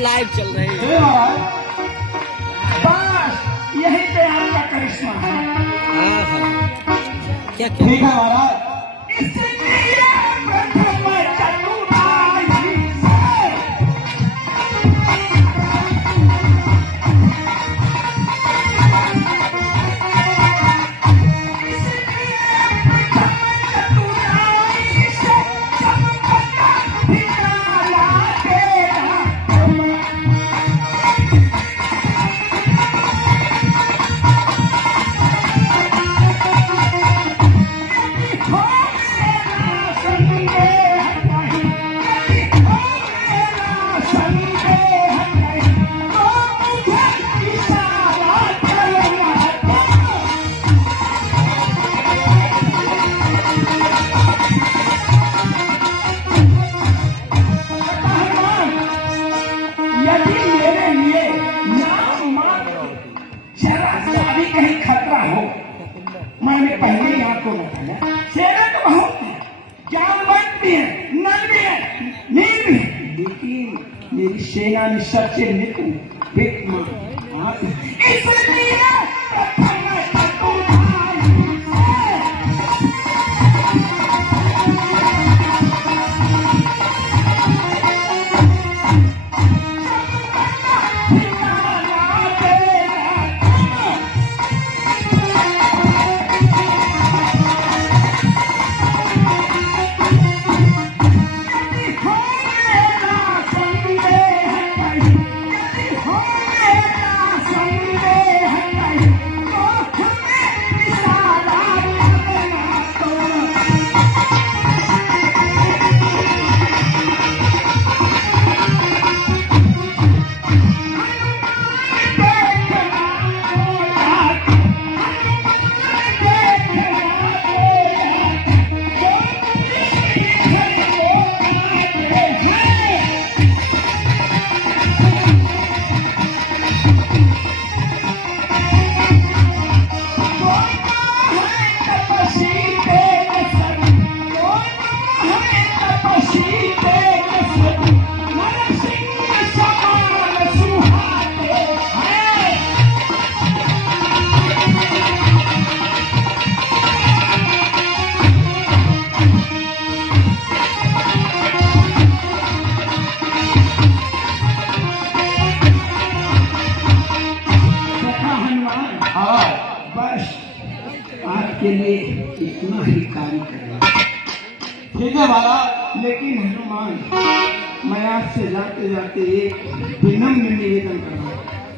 Live चल रही है। बस यही पे आपका करिश्मा है। हाँ हाँ, क्या क्या ठीक है महाराज। इसलिए प्रथम चतुराई से जामवंत भी है, नल भी है, नील भी है, लेकिन मेरी सेना में सबसे निपुण विक्रम आप हैं। इसलिए प्रथम चतुर्थाई आपके लिए इतना ही कार्य करेगा। ठीक है महाराज। लेकिन हनुमान, मैं आपसे जाते जाते एक विनम्र निवेदन कर रहा हूँ,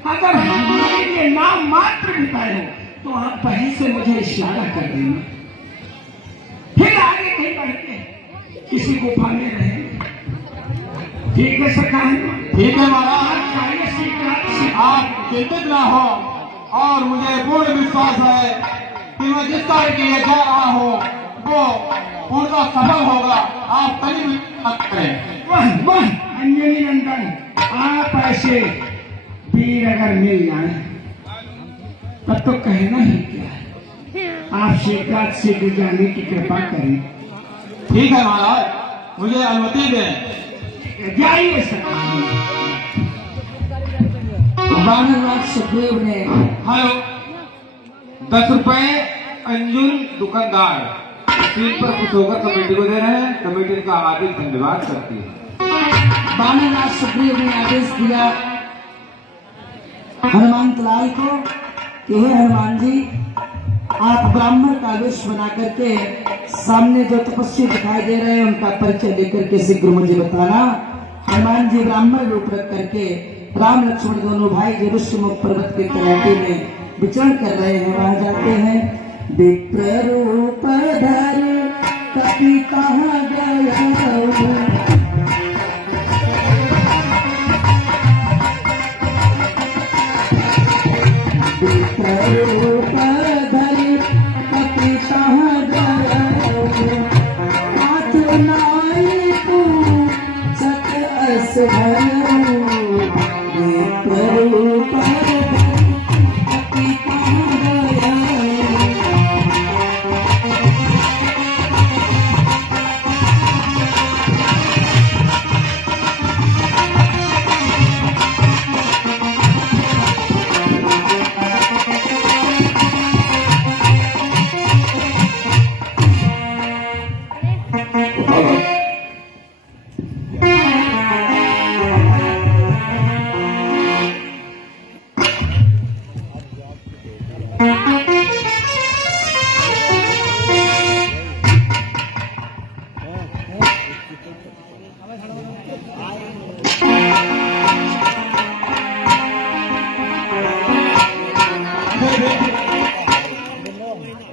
अगर हमारे लिए नाम मात्र भी पाए हो तो आप पहले से मुझे इशारा कर देना, फिर आगे कहीं बढ़ के किसी गुफा में रहे। ठीक है सरकार? ठीक है महाराज, कार्य स्वीकार से आप चिंतित न हो और मुझे पूर्ण विश्वास है कि मैं जिस कार्य के लिए जा रहा हूँ वो पूर्णतः सफल होगा। आप कहीं भी मत करें। वाह वाह अंजलि नंदन, आप ऐसे वीर अगर मिल जाए तब तो कहना ही क्या है। आप शीघ्र से जाने की कृपा करें। ठीक है महाराज, मुझे अनुमति दें। जाइए सरकार। बानरनाथ सुग्रीव ने हेलो, 10 रुपए अंजुल दुकानदार सीट पर खुश होकर कमेटी को दे रहे हैं। कमेटी का हार्दिक धन्यवाद करती है। बानरनाथ सुग्रीव ने आदेश दिया हनुमंत लाल को कि हे हनुमान जी, आप ब्राह्मण का वेश बना करके सामने जो तपस्वी दिखाई दे रहे हैं उनका परिचय लेकर के शीघ्र मुझे बताना। हनुमान जी ब्राह्मण रूप रख करके राम लक्ष्मण दोनों भाई जो ऋषिमुख पर्वत के तलहटी में विचरण कर रहे हैं वहां जाते हैं। विप्र रूप धर कभी कहाँ गया, रूप धर कभी कहाँ गया, हाथ नाई तू सत अस भरो, रूप धर कभी कहाँ गया।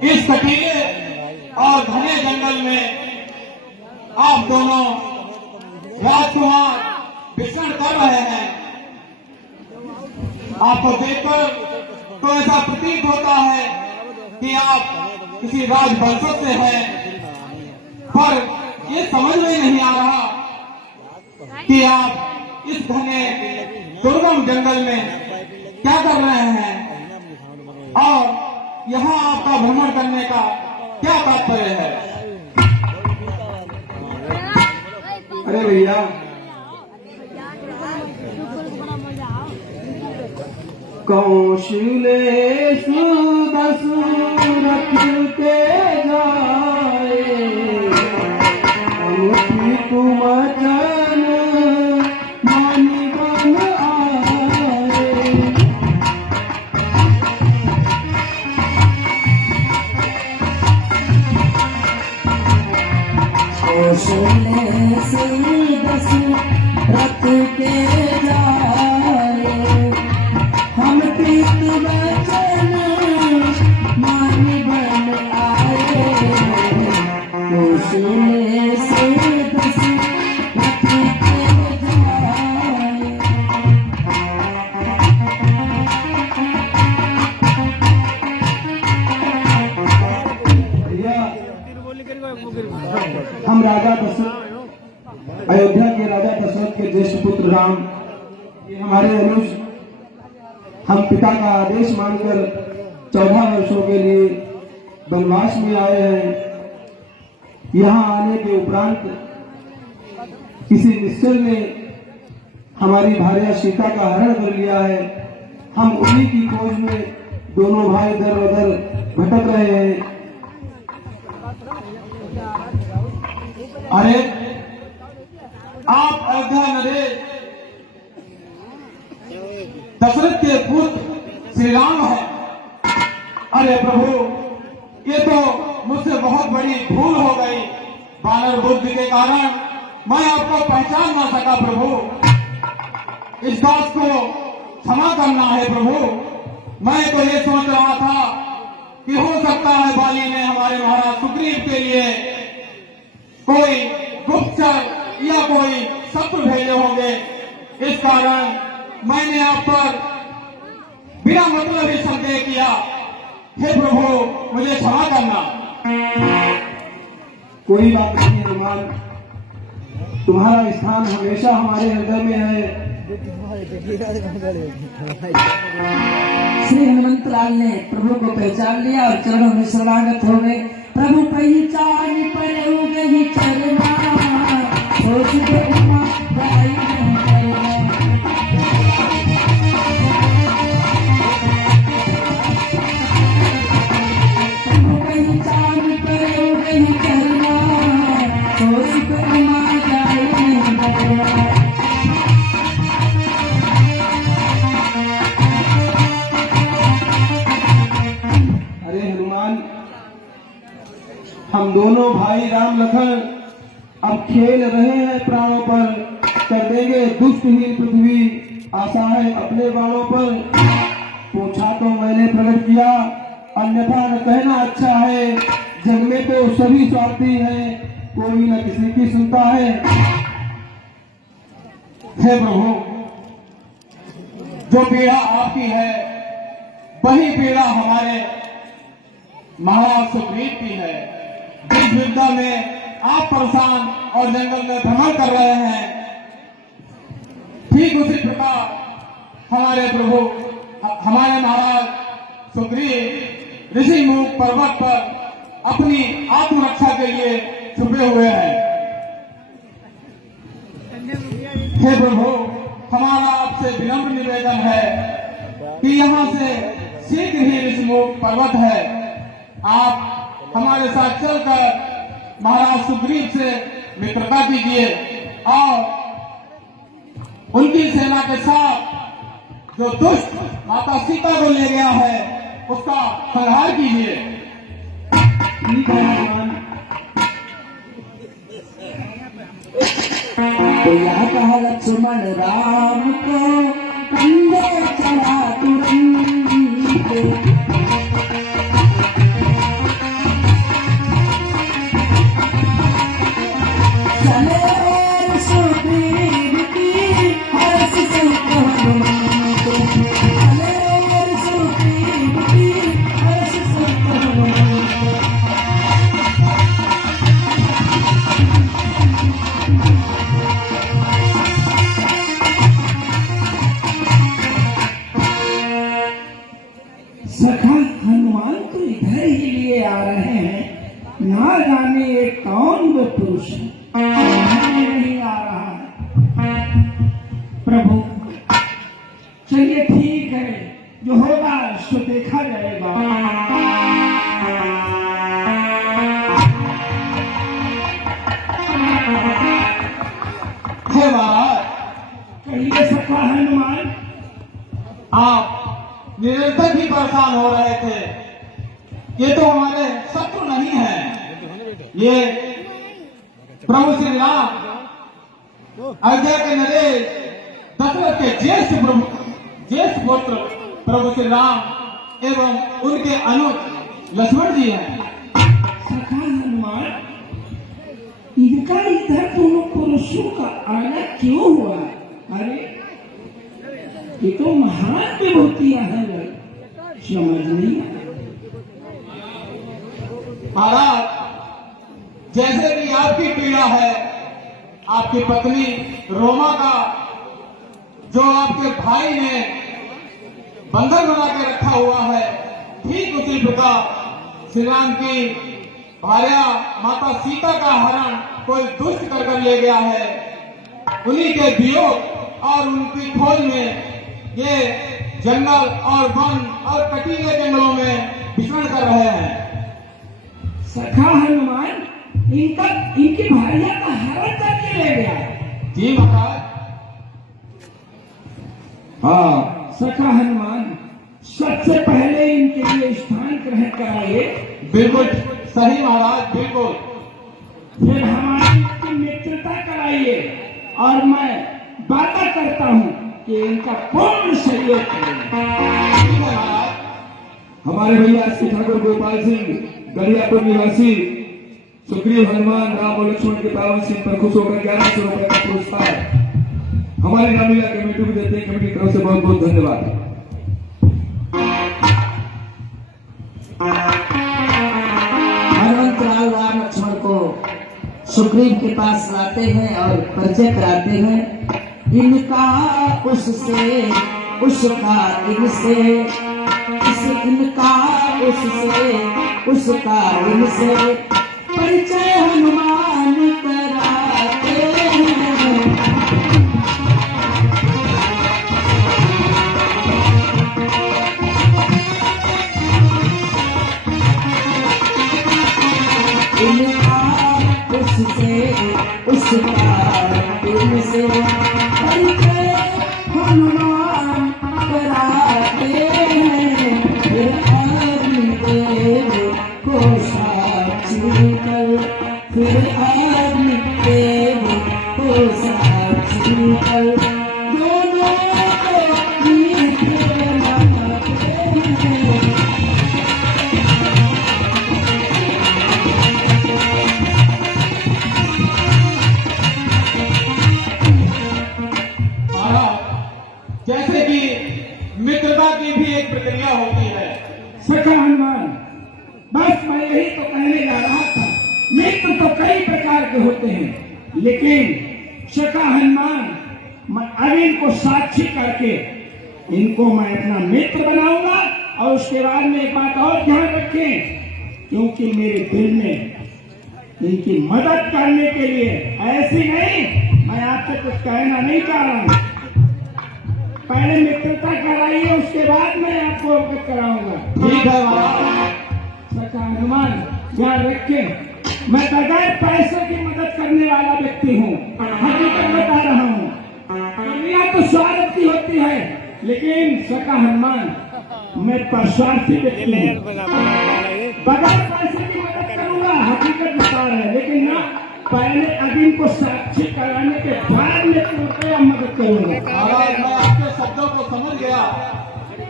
इस कटीले और घने जंगल में आप दोनों राजकुमार विचरण कर रहे हैं। आपको देखकर तो ऐसा प्रतीत होता है कि आप किसी राजवंशज से हैं, पर ये समझ में नहीं आ रहा कि आप इस घने दुर्गम जंगल में क्या कर रहे हैं और यहाँ आपका भ्रमण करने का क्या तात्पर्य है। अरे भैया कौशलेषु दशरथ के जाए अनुठी तुम जन मानि बन आए। कौशलेषु दशरथ के जाए हम प्रीत वचन मानि बन आए। कौशलेषु दशरथ के जाए। भैया हम राजा दशरथ अयोध्या के राजा दशरथ के ज्येष्ठ पुत्र राम, ये हमारे अनुज, हम पिता का आदेश मानकर 14 वर्षों के लिए वनवास में आए हैं। यहाँ आने के उपरांत किसी निश्चय ने हमारी भार्या सीता का हरण कर लिया है। हम उन्हीं की खोज में दोनों भाई इधर उधर भटक रहे हैं। अरे आप अयोध्या नरेश दशरथ के पुत्र श्री राम है। अरे प्रभु, ये तो मुझसे बहुत बड़ी भूल हो गई। बानर बुद्धि के कारण मैं आपको पहचान ना सका प्रभु। इस बात को क्षमा करना है प्रभु। मैं तो ये सोच रहा था कि हो सकता है बाली ने हमारे महाराज सुग्रीव के लिए कोई गुप्तचर या कोई शत्रु भेजे होंगे। इस कारण मैंने आप पर बिना मतलब ही संदेह किया। हे प्रभु, मुझे क्षमा करना। कोई बात नहीं हनुमान, तुम्हारा स्थान हमेशा हमारे हृदय में है। श्री हनुमंत लाल ने प्रभु को पहचान लिया और चरणों में शरणागत हो गए। प्रभु पहचान पर हो गई चरना सोच के उमा गाई नहीं करना। प्रभु पहचान पर हो गई चरना सोच के उमा गाई नहीं करना। अरे हनुमान, हम दोनों भाई राम लखन अब खेल रहे हैं प्राणों पर। कर देंगे दुष्टहीन पृथ्वी आशा है अपने बाणों पर। पूछा तो मैंने प्रकट किया, अन्यथा न कहना अच्छा है। जग में तो सभी स्वार्थी हैं, कोई न किसी की सुनता है। हे प्रभु, जो पीड़ा आपकी है वही पीड़ा हमारे महाराज सुग्रीव की है। जिस विद्या में आप परेशान और जंगल में भ्रमण कर रहे हैं, ठीक उसी प्रकार हमारे प्रभु हमारे महाराज सुग्रीव ऋषि मुख पर्वत पर अपनी आत्मरक्षा के लिए छुपे हुए हैं। हे प्रभु, हमारा आपसे विनम्र निवेदन है कि यहाँ से शीघ्र ही ऋषि मुख पर्वत है, आप हमारे साथ चलकर महाराज सुग्रीव से मित्रता कीजिए और उनकी सेना के साथ जो दुष्ट माता सीता को ले गया है उसका संहार कीजिए। ठीक है हनुमान। तो यह कहा लक्ष्मण राम को कंधे चढ़ा तुरंत। चले और सुग्रीव की हर्ष सुख हनुमंत। चले और सुग्रीव की हर्ष सुख हनुमंत। पुरुष है, समझ में नहीं आ रहा है प्रभु। चलिए ठीक है, जो होगा सो देखा जाएगा। हे महाराज, कहिए सखा हनुमान। आप निरंतर ही परेशान हो रहे थे। ये तो हमारे शत्रु नहीं है, ये प्रभु श्री राम अयोध्या के नरेश दशरथ के ज्येष्ठ पुत्र प्रभु श्री राम एवं उनके अनुज लक्ष्मण जी हैं। सखा हनुमान, इनका इधर दोनों पुरुषों का आना क्यों हुआ? अरे ये तो महान विभूतियां हैं, समझ नहीं आया। महाराज, जैसे कि आपकी पीड़ा है, आपकी पत्नी रोमा का जो आपके भाई ने बंधन बना के रखा हुआ है, ठीक उसी प्रकार श्री राम की भार्या माता सीता का हरण कोई दुष्ट कर ले गया है। उन्हीं के वियोग और उनकी खोज में ये जंगल और वन और कटीले जंगलों में विचरण कर रहे हैं। सखा हनुमान, इनकी भार्या का हरण करके ले गया? जी महाराज। हाँ सखा हनुमान, सबसे पहले इनके लिए स्थान ग्रहण कराइए। बिल्कुल सही महाराज, बिल्कुल। फिर हमारी इनकी मित्रता कराइए और मैं वादा करता हूँ कि इनका पूर्ण सहयोग करेंगे। हमारे भैया श्री ठाकुर गोपाल सिंह गरियापुर निवासी सुग्रीव हनुमान राम और लक्ष्मण के पावन सिंह पर खुश होकर 1100 रुपए का पुरस्कार हमारे रामलीला कमेटी को देते हैं। कमेटी की तरफ से बहुत बहुत धन्यवाद। हनुमंतलाल राम लक्ष्मण को सुग्रीव के पास लाते हैं और परिचय कराते हैं। इनका उससे, उसका इनसे, इनका उससे, उसका इनसे परिचय हनुमान कराते हैं। इनका उससे, उसका इनसे परिचय हनुमान कराते हैं। फिर अग्निदेव को साक्षी कर, फिर अग्निदेव को साक्षी कर दोनों को मित्र बनाते हैं। जैसे कि मित्रता की भी एक प्रक्रिया होती है। सखा हनुमान, बस मैं यही तो कहने जा रहा था। मित्र तो कई प्रकार के होते हैं, लेकिन सखा हनुमान, मैं अब इनको साक्षी करके इनको मैं अपना मित्र बनाऊंगा। और उसके बाद में एक बात और ध्यान रखें, क्योंकि मेरे दिल में इनकी मदद करने के लिए ऐसी नहीं, मैं आपसे कुछ कहना नहीं चाह रहा हूं। पहले मित्रता कराइए, उसके बाद मैं आपको अवगत कराऊंगा। ठीक है महाराज। सखा हनुमान, याद रखें, मैं बगैर पैसे की मदद करने वाला व्यक्ति हूँ। हकीकत बता रहा हूँ। दुनिया तो स्वार्थ की होती है, लेकिन सखा हनुमान, मैं परस्वार्थी व्यक्ति हूँ। बगैर पैसे की मदद करूंगा, हकीकत बता रहे हैं, लेकिन ना, पहले अग्नि को साक्षी कराने के बाद में कृपया मदद करूंगा। महाराज, मैं आपके शब्दों को समझ गया।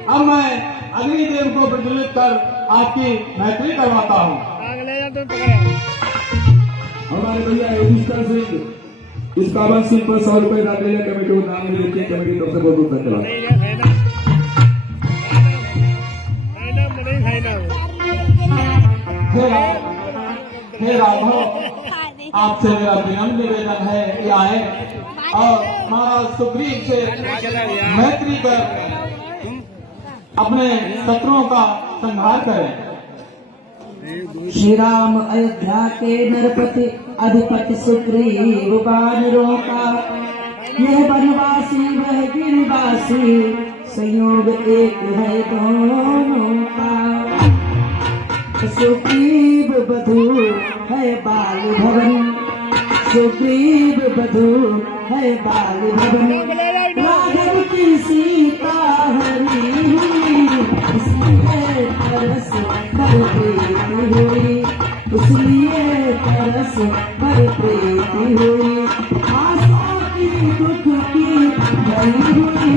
अब मैं अग्निदेव को प्रज्वलित कर आपकी मैत्री करवाता हूँ। हमारे भैया युधिष्ठिर सिंह इस काबन सिंह पर 100 रुपए रामलीला कमेटी को नाम ले रखी है। कमेटी की तरफ से बहुत बहुत धन्यवाद। हे राघव, आपसे मेरा विनम्र निवेदन है कि आए और महाराज सुग्रीव से मैत्री कर अपने शत्रुओं का संहार करें। श्री राम अयोध्या के नरपति अधिपति सुग्रीव वानरों का, यह वनवासी वह गिरिवासी, संयोग एक है दोनों का। सुग्रीव बधू है बाल भवन, सुग्रीव बधू है बाल भवन, राघव की सीता हरी हुई, इसलिए तरस पर प्रीति हुई, इसलिए तरस पर प्रीति हुई, आशा की दुख की भरी हुई।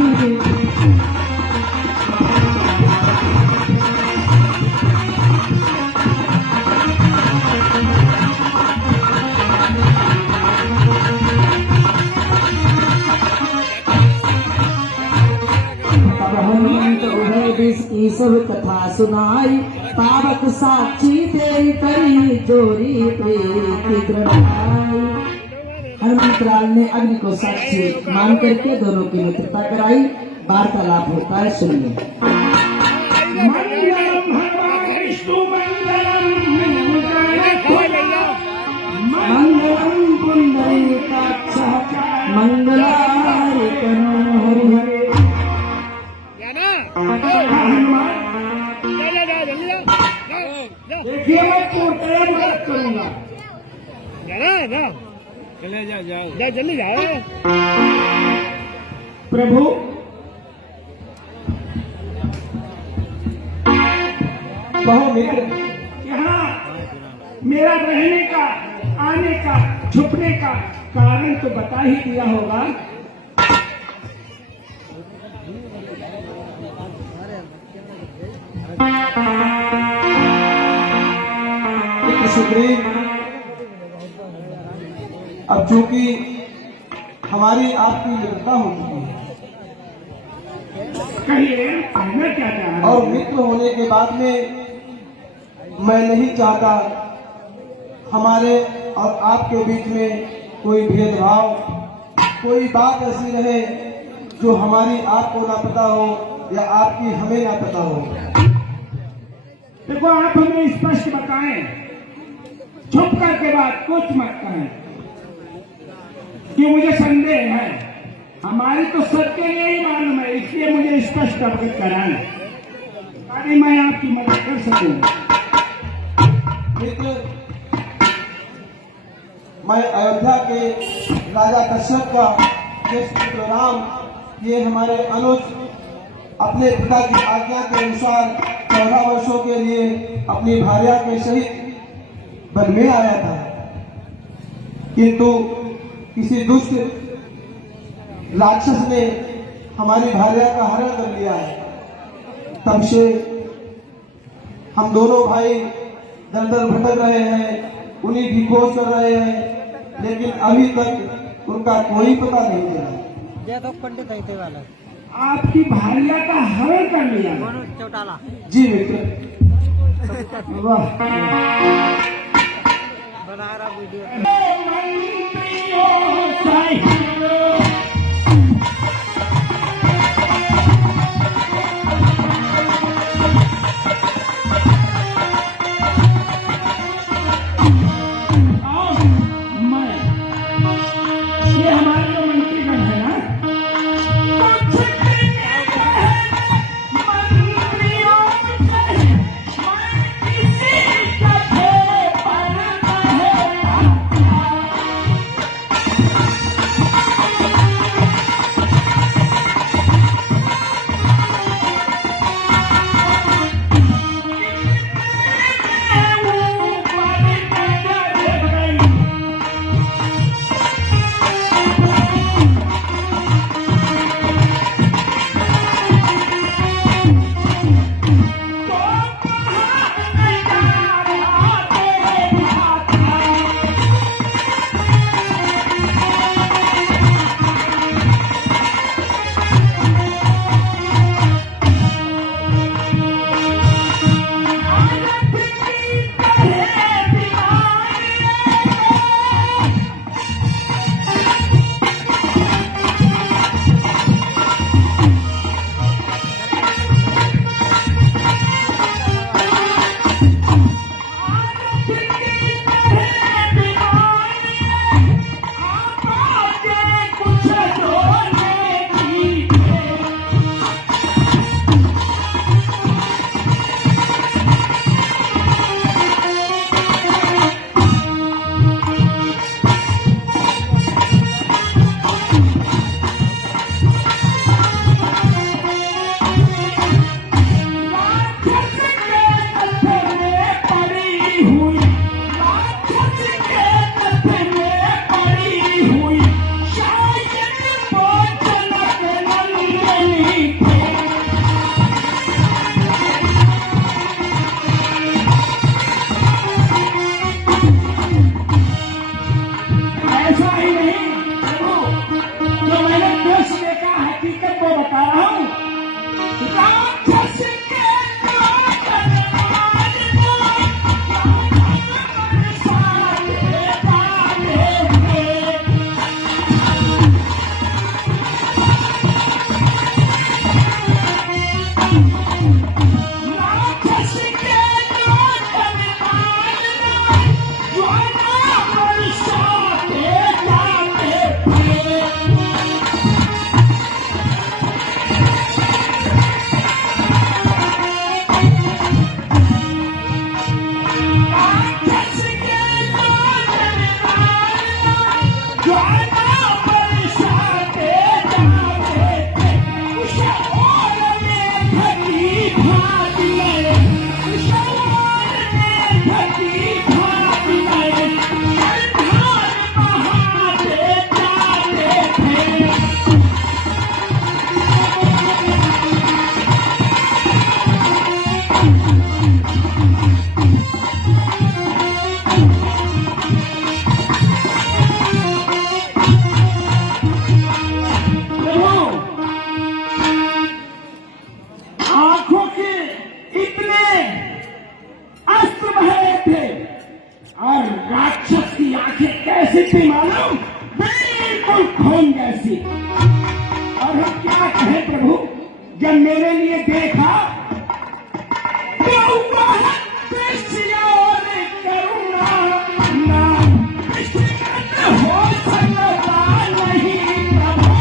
की सब कथा सुनाई, पावक साक्षी तेरी करी जोरी प्रीति दृढ़ाई। हनुमंतलाल ने अग्नि को साक्षी मान करके दोनों की मित्रता कराई। वार्तालाप होता है, सुनिए। मंगलम भगवान विष्णु मंगलम पुंडरीकाक्ष मंगलाय तनो हरि हरे। देखिए मैं पूर्ण बात करूंगा। जल्दी जाओ प्रभु कहो मित्र, यहाँ मेरा रहने का, आने का, छुपने का कारण तो बता ही दिया होगा। सुग्रीव, अब चूंकि हमारी आपकी मित्रता हो चुकी है कहिए कहना क्या चाह रहे और हैं? मित्र होने के बाद में मैं नहीं चाहता हमारे और आपके बीच में कोई भेदभाव, कोई बात ऐसी रहे जो हमारी आपको ना पता हो या आपकी हमें ना पता हो। देखो आप हमें स्पष्ट बताएं, छुप करके बात कुछ मत कहें कि मुझे संदेह है। हमारी तो सत्य नहीं मालूम है, इसलिए मुझे स्पष्ट अवगत कराएं ताकि मैं आपकी मदद कर सकूं। मित्र, मैं अयोध्या के राजा कश्यप का ज्येष्ठ पुत्र राम, ये हमारे अनुज अपने पिता की आज्ञा के अनुसार 14 वर्षों के लिए अपनी भार्या के सहित वन में आया था, किंतु किसी दुष्ट राक्षस ने हमारी भार्या का हरण कर लिया है। तब से हम दोनों भाई दर दर भटक रहे हैं, उन्हीं की खोज कर रहे हैं, लेकिन अभी तक उनका कोई पता नहीं चला। पंडित है वाला आपकी भार्या का हरण कर लिया? चौटाला जी मित्र। वाह, बना रहा वीडियो। ये हमारे जो मंत्रीगण है ना, सिद्धि मालूम, बिल्कुल खून जैसी। और हम क्या कहें प्रभु, जब मेरे लिए देखा तो हुआ है दृश्य और करुणा, ना विस्मृत हो सकता नहीं प्रभु।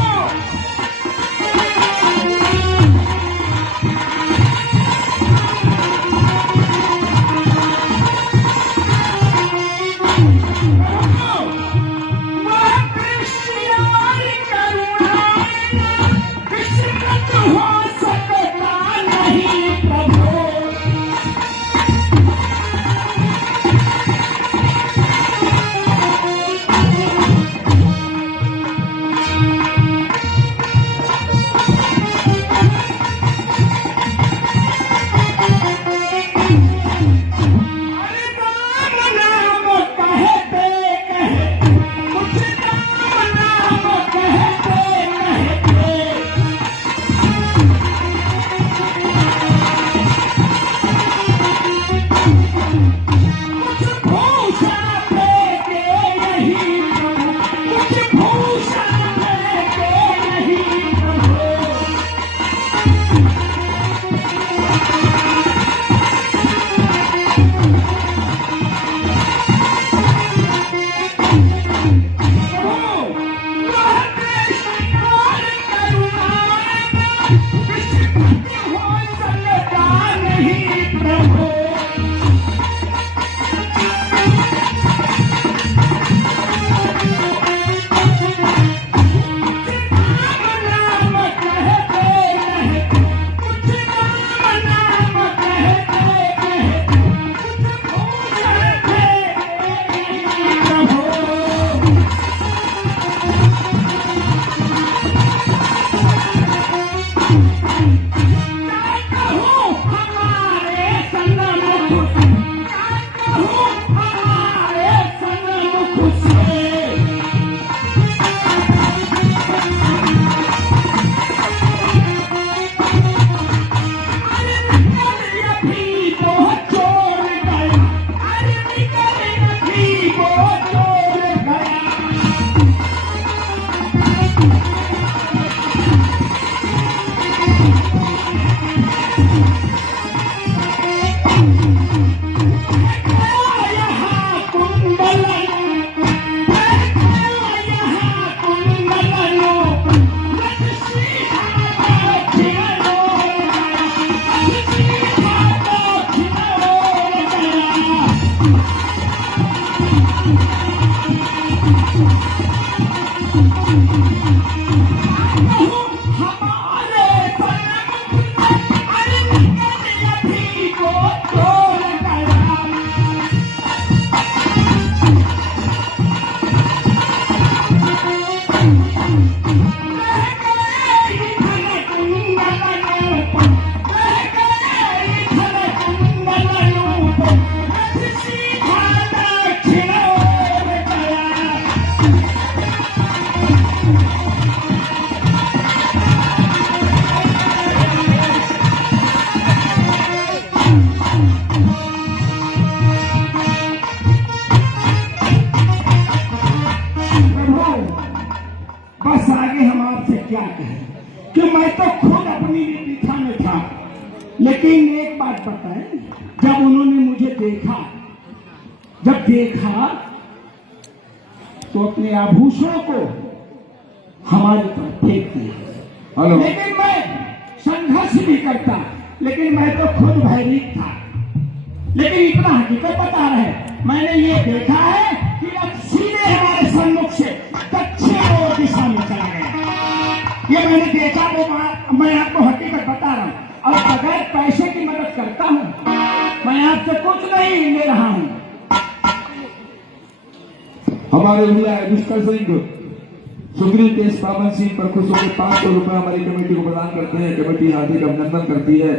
वह दृश्य और करुणा विस्मृत हो सकता नहीं प्रभु। बस आगे हम आपसे क्या कहें कि मैं तो खुद अपनी पीठा में था, लेकिन एक बात बताएं, जब उन्होंने मुझे देखा तो अपने आभूषणों को हमारी तरफ फेंक दिया। हेलो। लेकिन मैं संघर्ष भी करता, लेकिन मैं तो खुद भयभीत था। लेकिन इतना हकीकत बता रहे, मैंने ये देखा है कि अब सीधे हमारे सम्मुख से दक्षिण और दिशा में चला गया। ये मैंने देखा, तो मैं आपको हकीकत बता रहा हूँ। और अगर पैसे की मदद करता हूँ, मैं आपसे कुछ नहीं ले रहा हूँ। हमारे विधायक दुष्कर सिंह सुग्रीव तेज पावन सिंह पर खुश होकर 500 रुपए हमारी कमेटी को प्रदान करते हैं। कमेटी हार्दिक अभिनंदन करती है।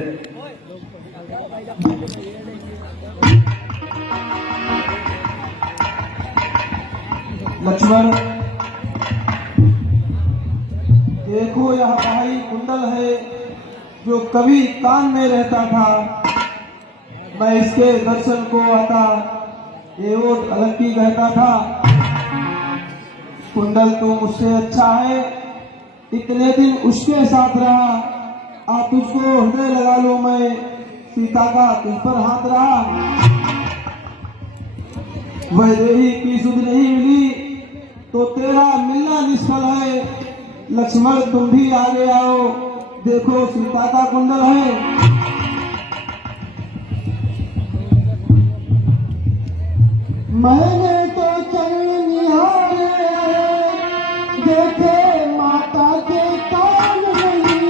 लक्ष्मण, देखो यह भाई कुंडल है जो कभी कान में रहता था। मैं इसके दर्शन को आता, ये वो अलग की कहता था। कुंडल तो मुझसे अच्छा है, इतने दिन उसके साथ रहा, आप तुझको हृदय लगा लो, मैं सीता का तुझ पर हाथ रहा। वैदेही की सुध नहीं मिली तो तेरा मिलना निष्फल है। लक्ष्मण तुम भी आगे आओ, देखो सीता का कुंडल है। मैंने तो चरण निहारे, देखे माता के कान नहीं।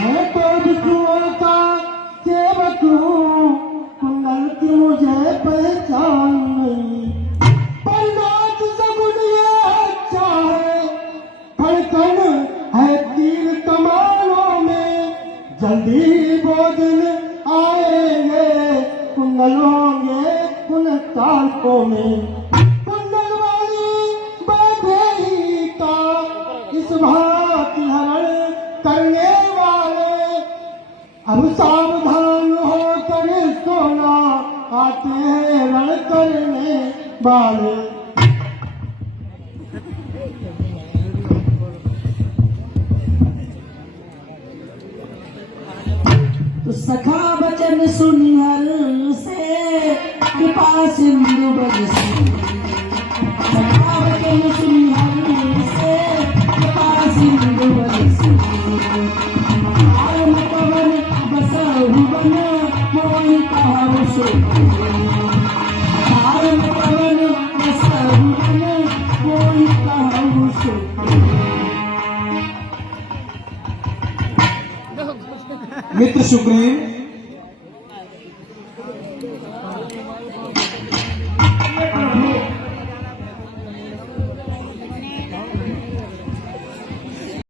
मैं तो विष्णुओं का सेवक हूँ, कुंडल की मुझे पहचान नहीं। पर नाथ सगुन ये अच्छा है, फड़कन है तीर कमानों में। जल्दी वो दिन आएंगे, कुंडल होंगे उन ताकों में। कुंडल वाली बैठे का इस भांति हरण करने वाले, अब सावधान होकर सोना, आते हैं रण करने वाले। तो सखा वचन सुनी हर से, कृपा सिंधु बरसी। सखा वचन सुनी हर से, कृपा सिंधु बरसी। आरम पवन बसहु बन, मोहि कहाउ सो। आरम पवन बसहु बन, मोहि कहाउ सो। मित्र सुग्रीव,